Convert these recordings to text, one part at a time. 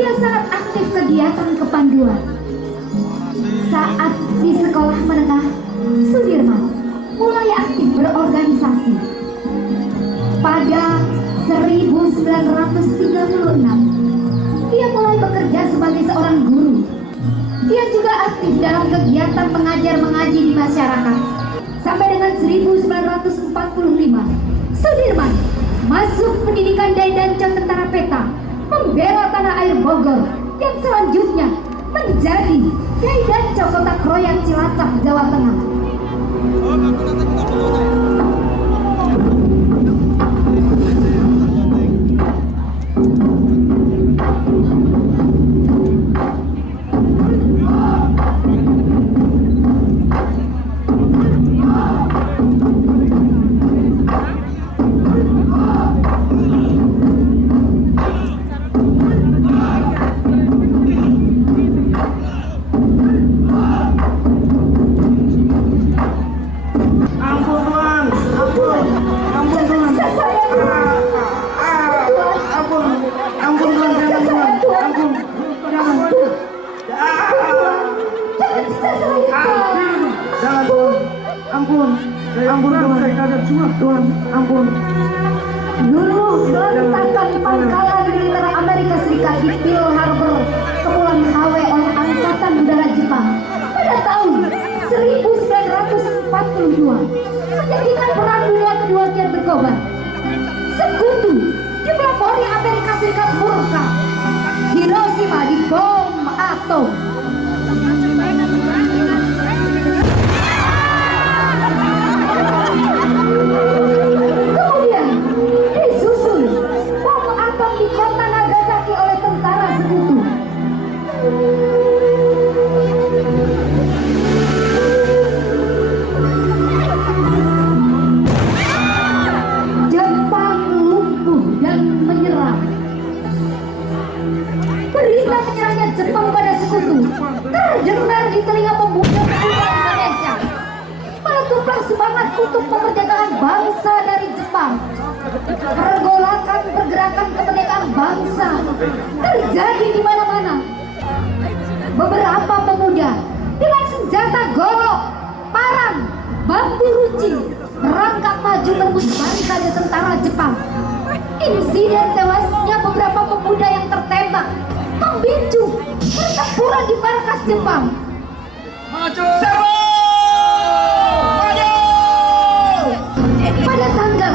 Dia sangat aktif kegiatan kepanduan. Saat di sekolah menengah, Sudirman mulai aktif berorganisasi. Pada 1936, dia mulai bekerja sebagai seorang guru. Dia juga aktif dalam kegiatan mengajar mengaji di masyarakat. Sampai dengan 1945, Sudirman masuk pendidikan Daidanco Tentara Peta, membela tanah air Bogor, yang selanjutnya menjadi Daidanco Kota Kroyan Cilacap, Jawa Tengah. Dulu melontarkan pangkalan militer Amerika Serikat di Pearl Harbor, Kepulauan Hawaii oleh Angkatan Udara Jepang pada tahun 1942, menjadikan Perang Dunia Kedua kian berkobar. Sekutu dipelopori Amerika Serikat murka. Hiroshima dibom atom. Kemudian disusul bom atom di kota Nagasaki oleh tentara sekutu. Jepang lumpuh dan menyerah. Berita menyerahnya Jepang pada sekutu terdengar di telinga pemuda-pemuda Indonesia. Meletuplah semangat untuk kemerdekaan bangsa dari Jepang. Pergolakan pergerakan kemerdekaan bangsa terjadi di mana-mana. Beberapa pemuda dengan senjata golok, parang, bambu runcing merangkak maju tembus barisan tentara Jepang. Insiden tewasnya beberapa pemuda yang tertembak memicu pertempuran di markas Jepang. Maju! Pada tanggal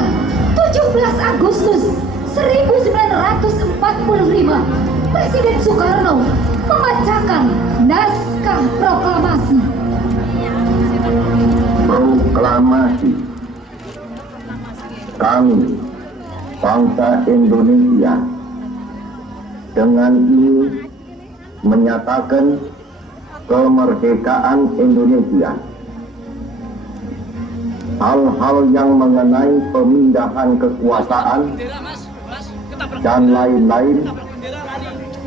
17 Agustus 1945, Presiden Soekarno membacakan naskah proklamasi. Proklamasi. Kami, bangsa Indonesia, dengan ini menyatakan kemerdekaan Indonesia. Hal-hal yang mengenai pemindahan kekuasaan dan lain-lain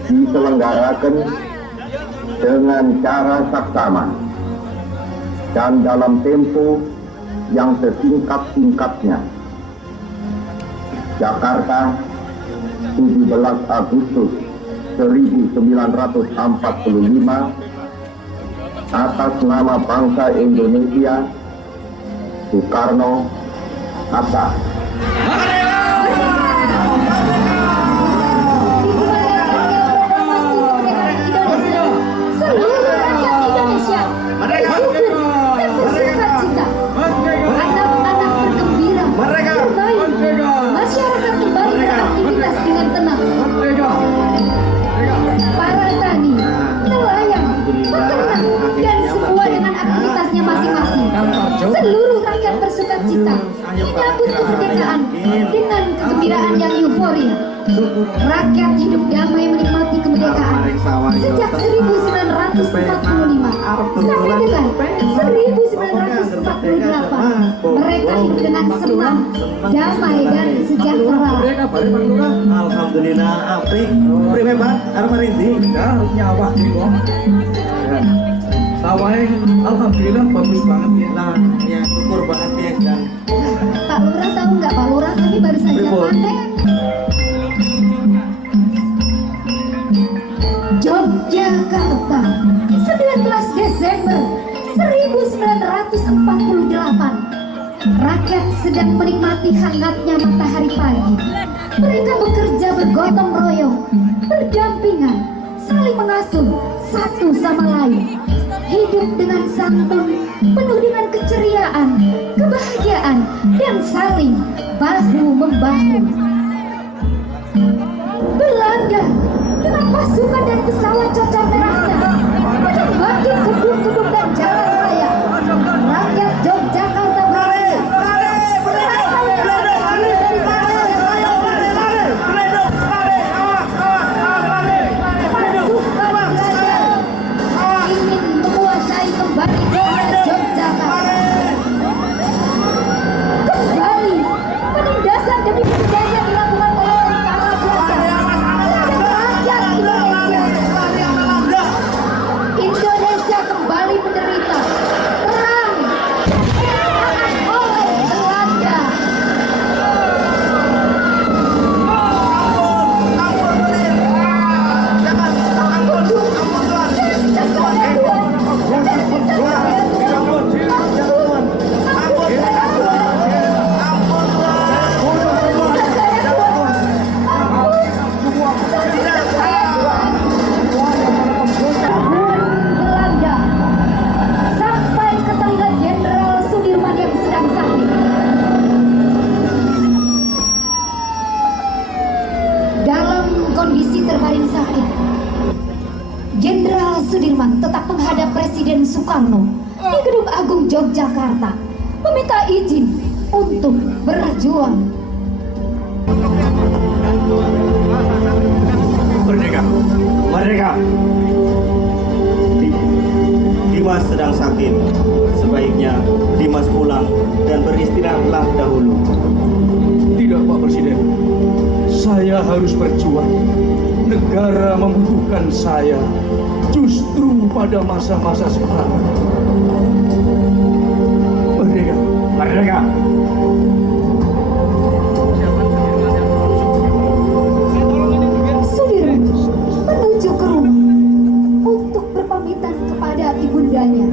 diselenggarakan dengan cara saksama dan dalam tempo yang sesingkat-singkatnya. Jakarta, 17 Agustus 1945, atas nama bangsa Indonesia, Soekarno Hatta. Seluruh rakyat Indonesia bersyukur dan bersukacita. Anak-anak bergembira, bermain, masyarakat kembali beraktivitas dengan tenang. Para tani, nelayan, peternak, dan semua dengan aktivitasnya masing-masing. Seluruh rakyat bersukacita menyambut kemerdekaan dengan kegembiraan yang euforia. Rakyat hidup damai menikmati kemerdekaan sejak 1945 sampai dengan 1948. Mereka hidup dengan senang, damai, dan sejahtera. Alhamdulillah, apik. Prime Pak, arep merinding. Nyawa iki kok. Sawahnya alhamdulillah bagus banget ya. Nah, ya syukur banget ya. Dan Pak Lurah tahu nggak, Pak Lurah kami baru saja panen. rakyat sedang menikmati hangatnya matahari pagi. Mereka bekerja bergotong royong, berdampingan, saling mengasuh satu sama lain. Hidup dengan santun, penuh dengan keceriaan, kebahagiaan, dan saling bahu-membahu. Belanda dengan pasukan dan pesawat cacar merahnya menembaki gedung-gedung dan jalan raya. Rakyat Yogyakarta berlari. Pasukan Belanda ingin menguasai kembali kota Yogyakarta. Kembali penindasan demi penindasan dilakukan oleh tentara Belanda terhadap rakyat Indonesia. Indonesia kembali menderita perang oleh Belanda. Belanda sampai ke telinga Jenderal Sudirman yang sedang sakit. Dalam kondisi terbaring sakit, Jenderal Sudirman tetap menghadap Presiden Soekarno di Gedung Agung Yogyakarta, meminta izin untuk berjuang. Merdeka, merdeka. Dimas sedang sakit. Sebaiknya Dimas pulang dan beristirahatlah dahulu. Tidak, Pak Presiden. Saya harus berjuang. Negara membutuhkan saya justru pada masa-masa sekarang. Merdeka. Merdeka. Sudirman menuju ke rumah untuk berpamitan kepada ibundanya.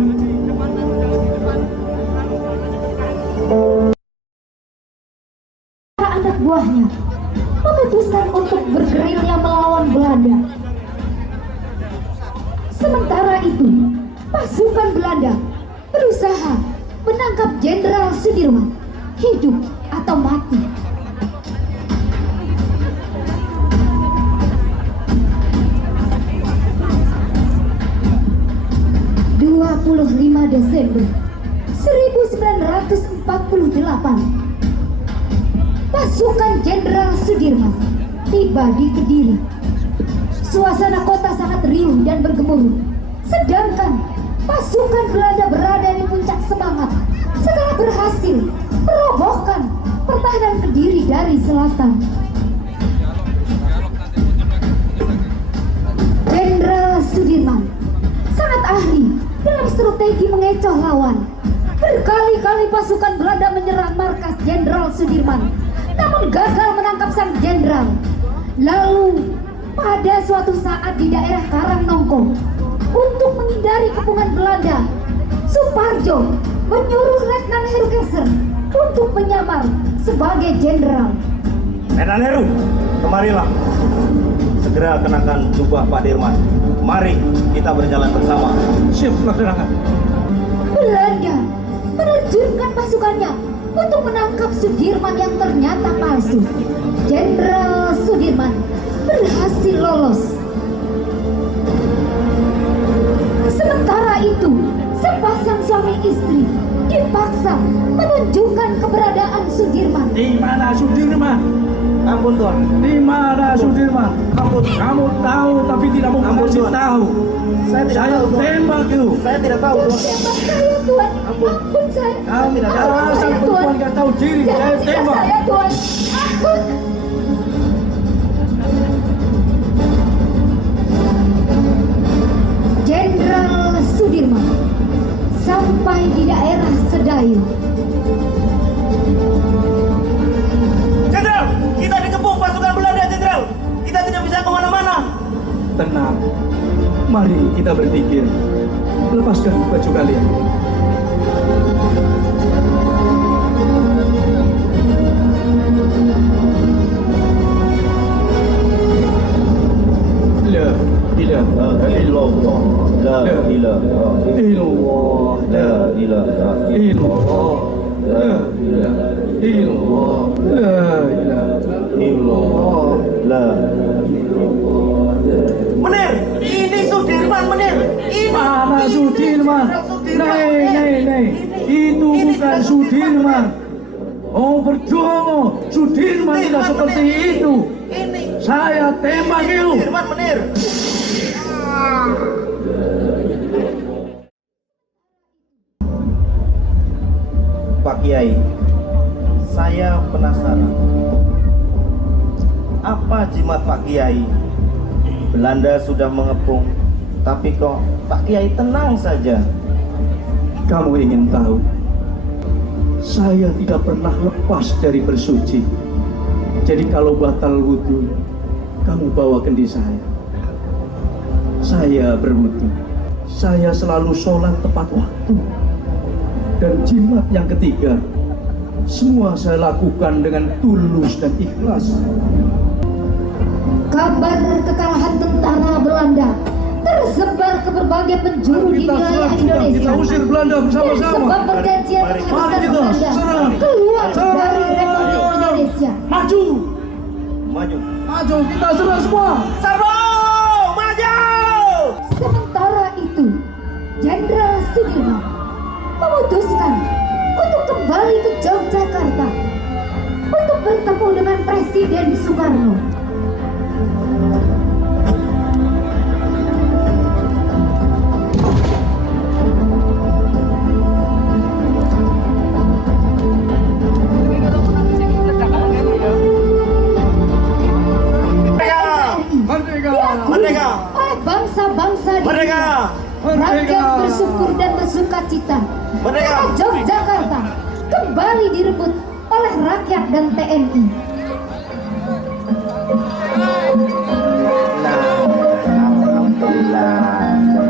Para anak buahnya memutuskan untuk bergerilya melawan Belanda. Sementara itu, pasukan Belanda berusaha menangkap Jenderal Sudirman, hidup atau mati. Desember 1948, pasukan Jenderal Sudirman tiba di Kediri. Suasana kota sangat riuh dan bergemuruh, sedangkan pasukan Belanda berada di puncak semangat setelah berhasil merobohkan pertahanan Kediri dari selatan. Jenderal Sudirman sangat ahli dalam strategi mengecoh lawan. Berkali-kali pasukan Belanda menyerang markas Jenderal Sudirman, namun gagal menangkap sang jenderal. Lalu pada suatu saat di daerah Karangnongko, untuk menghindari kepungan Belanda, Suparjo menyuruh Letnan Heru Kesser untuk menyamar sebagai jenderal. Letnan Heru, kemarilah. Segera kenakan jubah Pak Dirman. Mari kita berjalan bersama. Siap, laksanakan. Belanda menerjunkan pasukannya untuk menangkap Sudirman yang ternyata palsu. Jenderal Sudirman berhasil lolos. Sementara itu, sepasang suami istri dipaksa menunjukkan keberadaan Sudirman. Di mana Sudirman? Ampun Tuan. Di mana Sudirman? Ampun. Kamu tahu tapi tidak mau Ampun, kasih Tuan. tahu. Saya tidak Saya tahu, Tuan. tembak itu. Saya tidak tahu Tuan. Tembak saya, Tuan. Ampun. Ampun saya. Kamu tidak tahu. dasar Saya, Tuan. perempuan gak tahu diri. Saya Jangan siksa tembak. saya, Tuan. Ampun. Jenderal Sudirman sampai di daerah Sedayu. Jenderal, kita dikepung pasukan Belanda, Jenderal. Kita tidak bisa kemana-mana. Tenang. Mari kita berpikir. Lepaskan baju kalian. illallah. La ilaha illallah. La ilaha illallah. La. Menir, ini Sudirman, Menir. Ini. Mana Sudirman? Nei. Itu bukan Sudirman. Oh percuma, Sudirman tidak seperti itu. Saya tembak itu. Sudirman, Menir. Pak Kiai, saya penasaran. Apa jimat Pak Kiai? Belanda sudah mengepung, tapi kok Pak Kiai tenang saja. Kamu ingin tahu? Saya tidak pernah lepas dari bersuci. Jadi kalau batal wudhu, kamu bawa kendi saya. Saya berwudhu. Saya selalu sholat tepat waktu. Dan jimat yang ketiga, semua saya lakukan dengan tulus dan ikhlas. Kabar kekalahan tentara Belanda tersebar ke berbagai penjuru di wilayah Indonesia. Kita usir Belanda Dan bersama-sama. sebab perjanjian Mari mengharuskan kita Belanda serang. keluar Serang. dari Republik Indonesia. Maju, Maju. maju, kita serang semua. Serbu! Maju! Sementara itu, Jenderal Sudirman memutuskan untuk kembali ke Yogyakarta untuk bertemu dengan Presiden Soekarno. Merdeka, Merdeka! Oleh bangsa-bangsa di Merdeka! dunia, rakyat bersyukur dan bersuka cita Merdeka! karena Yogyakarta kembali direbut oleh rakyat dan TNI. Nah, alhamdulillah.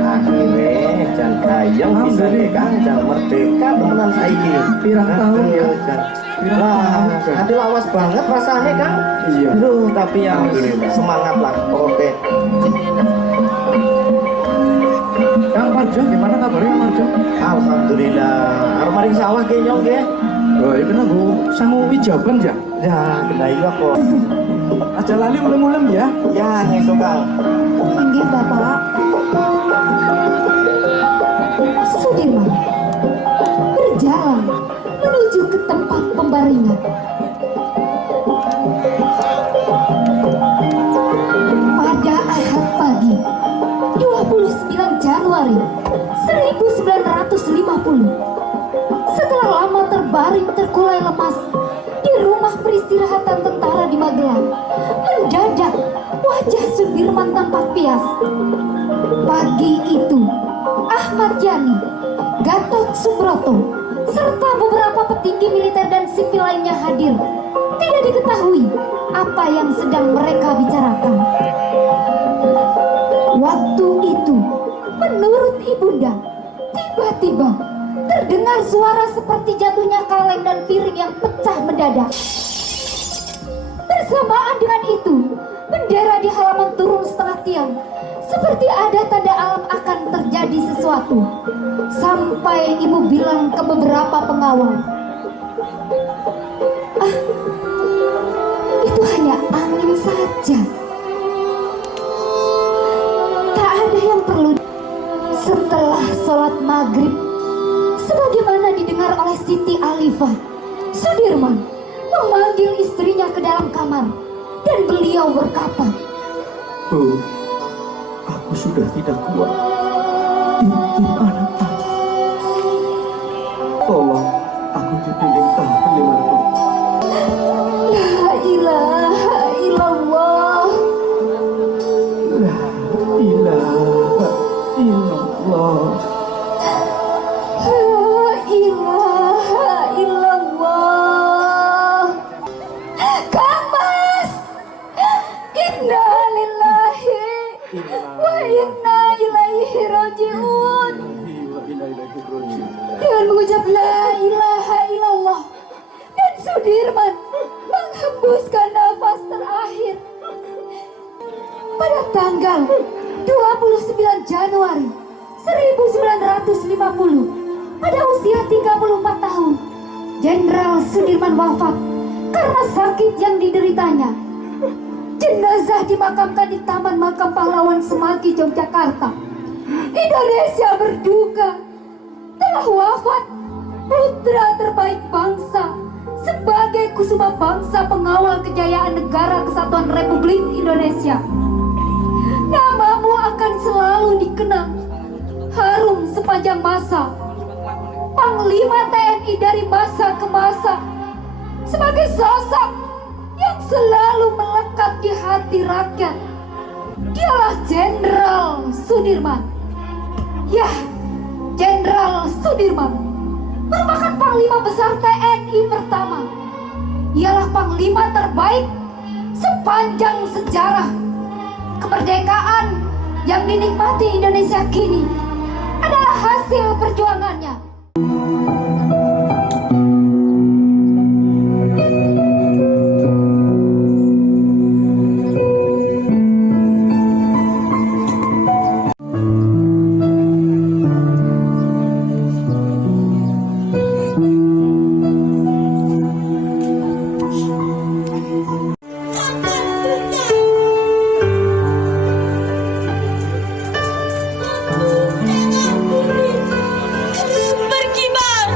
Akhirnya jan gayeng bisa kan jan merdeka temenan saiki. Pirang tahun ya? Jan. Lah, nanti lawas banget rasanya kan? Iya. Duh, tapi yang Alhamdulillah. semangat lah. Oke. Kang Marjo, gimana kabarnya Marjo? Alhamdulillah. Arep maring sawah ke nyong ke? Oh, itu kan aku sangu ijaban ya. Ya, kena iya kok. Aja lali mulem-mulem ya. Ya, ngesok Kang. Inggih Bapak. Sudirman berjalan menuju ke tempat pembaringan. Pada Ahad pagi 29 Januari 1950, setelah lama terbaring terkulai lemas di rumah peristirahatan tentara di Magelang, mendadak wajah Sudirman tampak pias. Pagi itu, Ahmad Yani, Gatot Subroto, serta beberapa petinggi militer dan sipil lainnya hadir. Tidak diketahui apa yang sedang mereka bicarakan. Waktu itu, menurut ibunda, tiba-tiba terdengar suara seperti jatuhnya kaleng dan piring yang pecah mendadak. Bersamaan dengan itu, bendera di halaman turun setengah tiang, seperti ada tanda alam akan terjadi sesuatu. Sampai ibu bilang ke beberapa pengawal, "Ah, itu hanya angin saja. Tak ada yang perlu." Setelah sholat maghrib, sebagaimana didengar oleh Siti Alifah, Sudirman memanggil istrinya ke dalam kamar dan beliau berkata, Bu, aku sudah tidak kuat. Titip anak aku. Tolong aku dibimbing tahlilanku. La ilaha illallah. La ilaha illallah. La ilaha illallah. Kang Mas, inna lillahi wa inna ilaihi rajiun. Dengan mengucap la ilaha illallah, dan Sudirman menghembuskan nafas terakhir. Pada tanggal 29 Januari 1950, pada usia 34 tahun, Jenderal Sudirman wafat karena sakit yang dideritanya. Jenazah dimakamkan di Taman Makam Pahlawan Semanggi, Yogyakarta. Indonesia berduka, telah wafat putra terbaik bangsa sebagai kusuma bangsa pengawal kejayaan Negara Kesatuan Republik Indonesia. Namamu akan selalu dikenang harum sepanjang masa. Panglima TNI dari masa ke masa, sebagai sosok yang selalu melekat di hati rakyat. Dialah Jenderal Sudirman. Ya, Jenderal Sudirman merupakan Panglima Besar TNI pertama. Ialah Panglima terbaik sepanjang sejarah. Kemerdekaan yang dinikmati Indonesia kini adalah hasil perjuangannya. Berkibar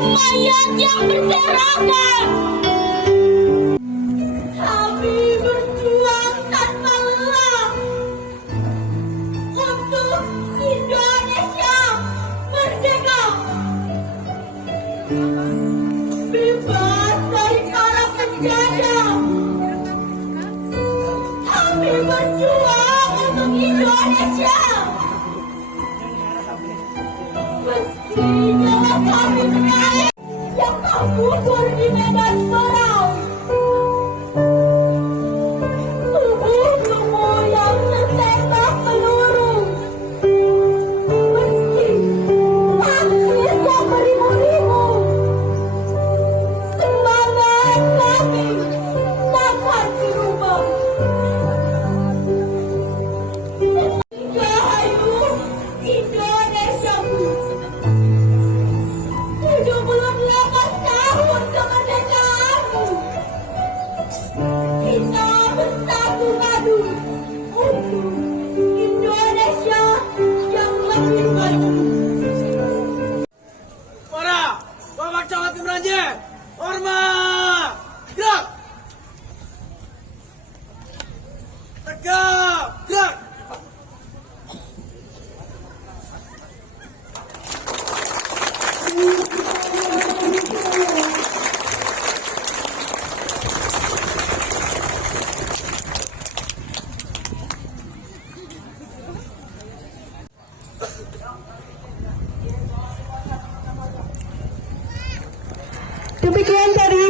mayat yang berserakan. Kami berjuang tanpa lelah untuk Indonesia merdeka, bebas dari para penjajah. Kami berjuang untuk Indonesia. Meski nyawa kami menaik yang tak gugur di medan perang, tubuhmu yang tertembak peluru, meski sakit yang berimu-rimu, semangat kami takkan dirubah. Rahayu Indonesiaku, 78 tahun kemerdekaanmu, kita bersatu padu untuk Indonesia yang lebih maju. Para Bapak Camat Imranje, hormat, gerak, tegak, gerak. Demikian dari